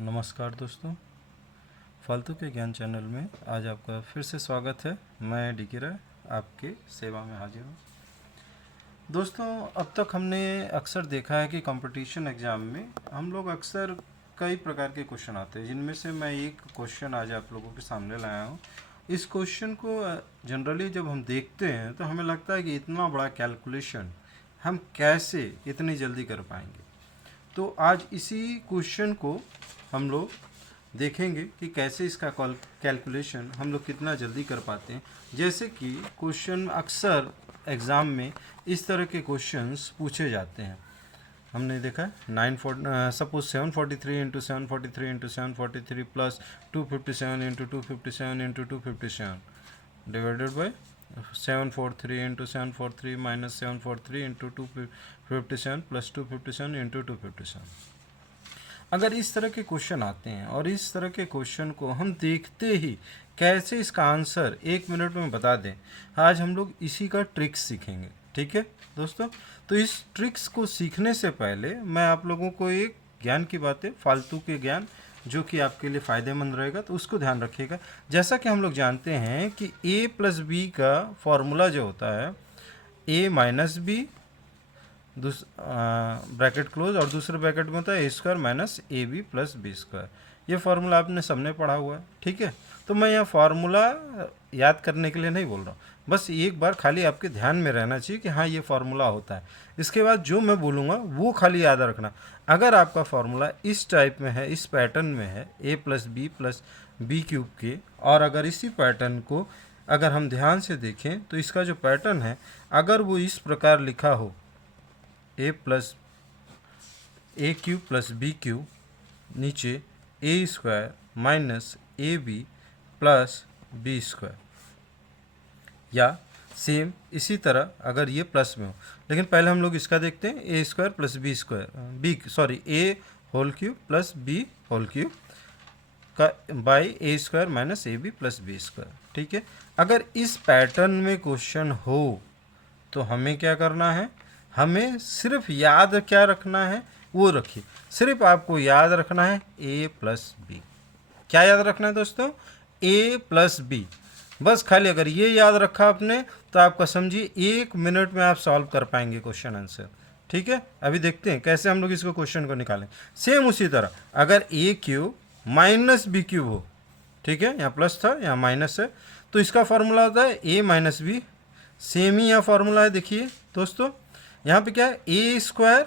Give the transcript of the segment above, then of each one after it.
नमस्कार दोस्तों, फालतू के ज्ञान चैनल में आज आपका फिर से स्वागत है। मैं डी के राय आपके सेवा में हाजिर हूँ। दोस्तों, अब तक हमने अक्सर देखा है कि कंपटीशन एग्ज़ाम में हम लोग अक्सर कई प्रकार के क्वेश्चन आते हैं, जिनमें से मैं एक क्वेश्चन आज आप लोगों के सामने लाया हूँ। इस क्वेश्चन को जनरली जब हम देखते हैं तो हमें लगता है कि इतना बड़ा कैलकुलेशन हम कैसे इतनी जल्दी कर पाएंगे। तो आज इसी क्वेश्चन को हम लोग देखेंगे कि कैसे इसका कैलकुलेशन हम लोग कितना जल्दी कर पाते हैं। जैसे कि क्वेश्चन अक्सर एग्ज़ाम में इस तरह के क्वेश्चंस पूछे जाते हैं। हमने देखा है suppose 743 into 743 into 743 plus 257 into 257 into 257 divided by 743 into 743 minus 743 into 257 plus 257 into 257। अगर इस तरह के क्वेश्चन आते हैं और इस तरह के क्वेश्चन को हम देखते ही कैसे इसका आंसर 1 मिनट में बता दें, आज हम लोग इसी का ट्रिक्स सीखेंगे। ठीक है दोस्तों, तो इस ट्रिक्स को सीखने से पहले मैं आप लोगों को एक ज्ञान की बातें, फालतू के ज्ञान जो कि आपके लिए फ़ायदेमंद रहेगा, तो उसको ध्यान रखिएगा। जैसा कि हम लोग जानते हैं कि a प्लस बी का फॉर्मूला जो होता है a minus b bracket close और दूसरे ब्रैकेट में होता है a square minus a B plus B square. ये फार्मूला आपने सबने पढ़ा हुआ है, ठीक है। तो मैं यहाँ फार्मूला याद करने के लिए नहीं बोल रहा हूँ, बस एक बार खाली आपके ध्यान में रहना चाहिए कि हाँ ये फार्मूला होता है। इसके बाद जो मैं बोलूँगा वो खाली याद रखना। अगर आपका फार्मूला इस टाइप में है, इस पैटर्न में है, ए प्लस बी क्यूब के, और अगर इसी पैटर्न को अगर हम ध्यान से देखें तो इसका जो पैटर्न है अगर वो इस प्रकार लिखा हो a cube plus b cube, नीचे a square minus a B plus B square, या सेम इसी तरह अगर ये प्लस में हो। लेकिन पहले हम लोग इसका देखते हैं, a square plus a whole cube plus b whole cube का by a square minus a B plus B square. ठीक है, अगर इस पैटर्न में क्वेश्चन हो तो हमें क्या करना है, हमें सिर्फ याद क्या रखना है वो रखिए। सिर्फ आपको याद रखना है a प्लस बी। क्या याद रखना है दोस्तों? a plus B. बस खाली अगर ये याद रखा आपने तो आपका समझिए 1 मिनट में आप सॉल्व कर पाएंगे क्वेश्चन आंसर। ठीक है, अभी देखते हैं कैसे हम लोग इसको क्वेश्चन को निकालें। सेम उसी तरह अगर a cube minus B cube हो, ठीक है, यहाँ प्लस था यहाँ माइनस है, तो इसका फॉर्मूला होता है a माइनस बी। सेम ही यहाँ फॉर्मूला है, देखिए दोस्तों, यहाँ पे क्या है ए स्क्वायर,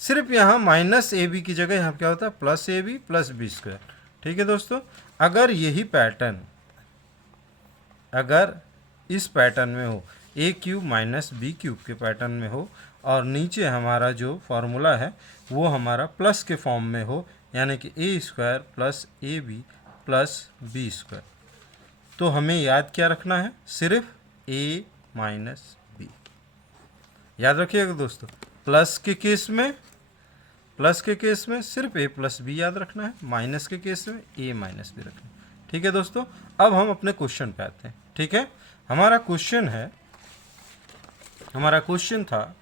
सिर्फ यहाँ माइनस ए बी की जगह यहाँ क्या होता है plus A B plus B square. ठीक है दोस्तों, अगर यही पैटर्न अगर इस पैटर्न में हो, a cube minus B cube के पैटर्न में हो, और नीचे हमारा जो फॉर्मूला है वो हमारा प्लस के फॉर्म में हो, यानी कि a square plus A B plus B square, तो हमें याद क्या रखना है, सिर्फ ए माइनस बी। याद रखिएगा दोस्तों, प्लस के केस में सिर्फ ए प्लस बी याद रखना है, माइनस के केस में ए माइनस बी रखना है। ठीक है दोस्तों, अब हम अपने क्वेश्चन पे आते हैं। ठीक है, हमारा क्वेश्चन था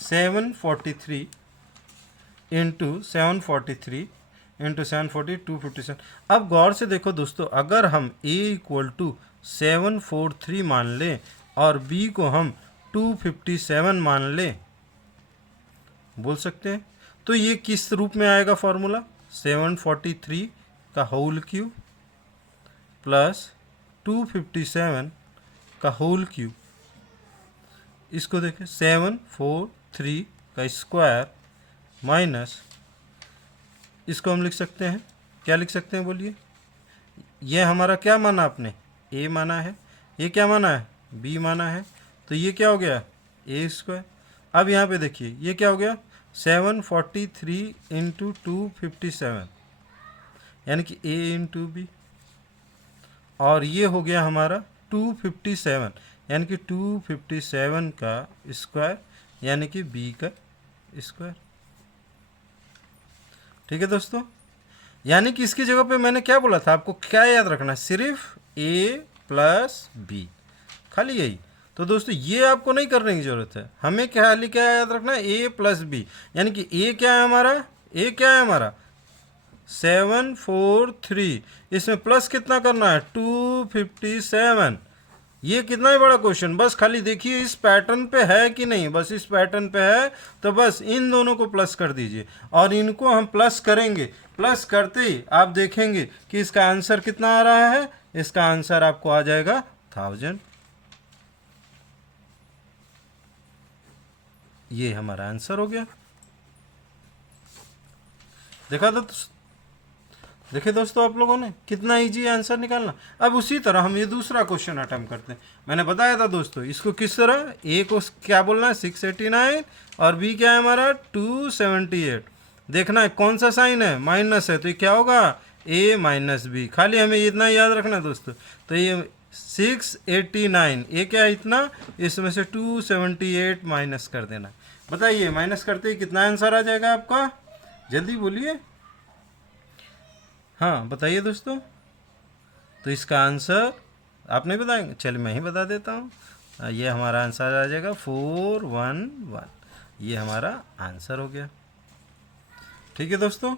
743 इंटू 743 इंटू 740 257। अब गौर से देखो दोस्तों, अगर हम a इक्वल टू 743 मान लें और b को हम 257 मान ले, बोल सकते हैं, तो ये किस रूप में आएगा फॉर्मूला, 743 का होल क्यूब प्लस 257 का होल क्यूब। इसको देखें, 743 का स्क्वायर माइनस, इसको हम लिख सकते हैं, क्या लिख सकते हैं बोलिए, ये हमारा क्या माना आपने, a माना है, ये क्या माना है, b माना है, तो ये क्या हो गया ए स्क्वायर। अब यहाँ पे देखिए ये क्या हो गया 743 इंटू 257, यानी कि a इंटू बी, और ये हो गया हमारा 257, यानी कि 257 का स्क्वायर, यानी कि b का स्क्वायर। ठीक है दोस्तों, यानी कि इसकी जगह पे मैंने क्या बोला था, आपको क्या याद रखना है, सिर्फ a प्लस बी, खाली यही। तो दोस्तों ये आपको नहीं करने की ज़रूरत है, हमें क्या याद रखना है, a प्लस बी, यानी कि a क्या है हमारा, 743। इसमें प्लस कितना करना है 257। ये कितना ही बड़ा क्वेश्चन, बस खाली देखिए इस पैटर्न पे है कि नहीं, बस इस पैटर्न पे है तो बस इन दोनों को प्लस कर दीजिए और इनको हम प्लस करेंगे। प्लस करते ही आप देखेंगे कि इसका आंसर कितना आ रहा है, इसका आंसर आपको आ जाएगा 1000। ये हमारा आंसर हो गया। देखा तो देखिए दोस्तों आप लोगों ने कितना इजी आंसर निकालना। अब उसी तरह हम ये दूसरा क्वेश्चन अटेम्प्ट करते हैं। मैंने बताया था दोस्तों इसको किस तरह, ए को क्या बोलना है 689 और बी क्या है हमारा 278। देखना है कौन सा साइन है, माइनस है, तो ये क्या होगा ए माइनस बी। खाली हमें इतना याद रखना है दोस्तों। तो ये 689 ये क्या है इतना, इसमें से 278 माइनस कर देना। बताइए माइनस करते ही कितना आंसर आ जाएगा आपका, जल्दी बोलिए। हाँ बताइए दोस्तों। तो इसका आंसर आप नहीं बताएंगे, चलिए मैं ही बता देता हूँ। ये हमारा आंसर आ जाएगा 411। ये हमारा आंसर हो गया। ठीक है दोस्तों,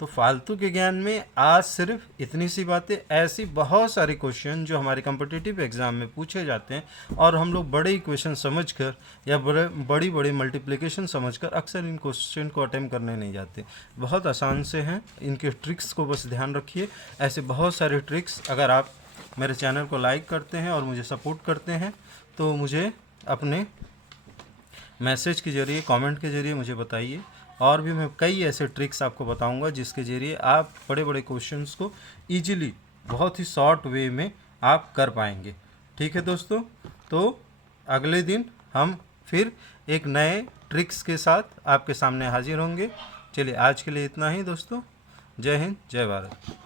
तो फालतू के ज्ञान में आज सिर्फ इतनी सी बातें। ऐसी बहुत सारे क्वेश्चन जो हमारे कॉम्पिटिटिव एग्ज़ाम में पूछे जाते हैं और हम लोग बड़े इक्वेशन समझकर या बड़ी बड़ी मल्टीप्लिकेशन समझकर अक्सर इन क्वेश्चन को अटेम्प्ट करने नहीं जाते। बहुत आसान से हैं, इनके ट्रिक्स को बस ध्यान रखिए। ऐसे बहुत सारे ट्रिक्स अगर आप मेरे चैनल को लाइक करते हैं और मुझे सपोर्ट करते हैं तो मुझे अपने मैसेज के ज़रिए, कमेंट के ज़रिए मुझे बताइए। और भी मैं कई ऐसे ट्रिक्स आपको बताऊंगा जिसके ज़रिए आप बड़े बड़े क्वेश्चंस को इजीली बहुत ही शॉर्ट वे में आप कर पाएंगे। ठीक है दोस्तों, तो अगले दिन हम फिर एक नए ट्रिक्स के साथ आपके सामने हाजिर होंगे। चलिए आज के लिए इतना ही दोस्तों। जय हिंद, जय भारत।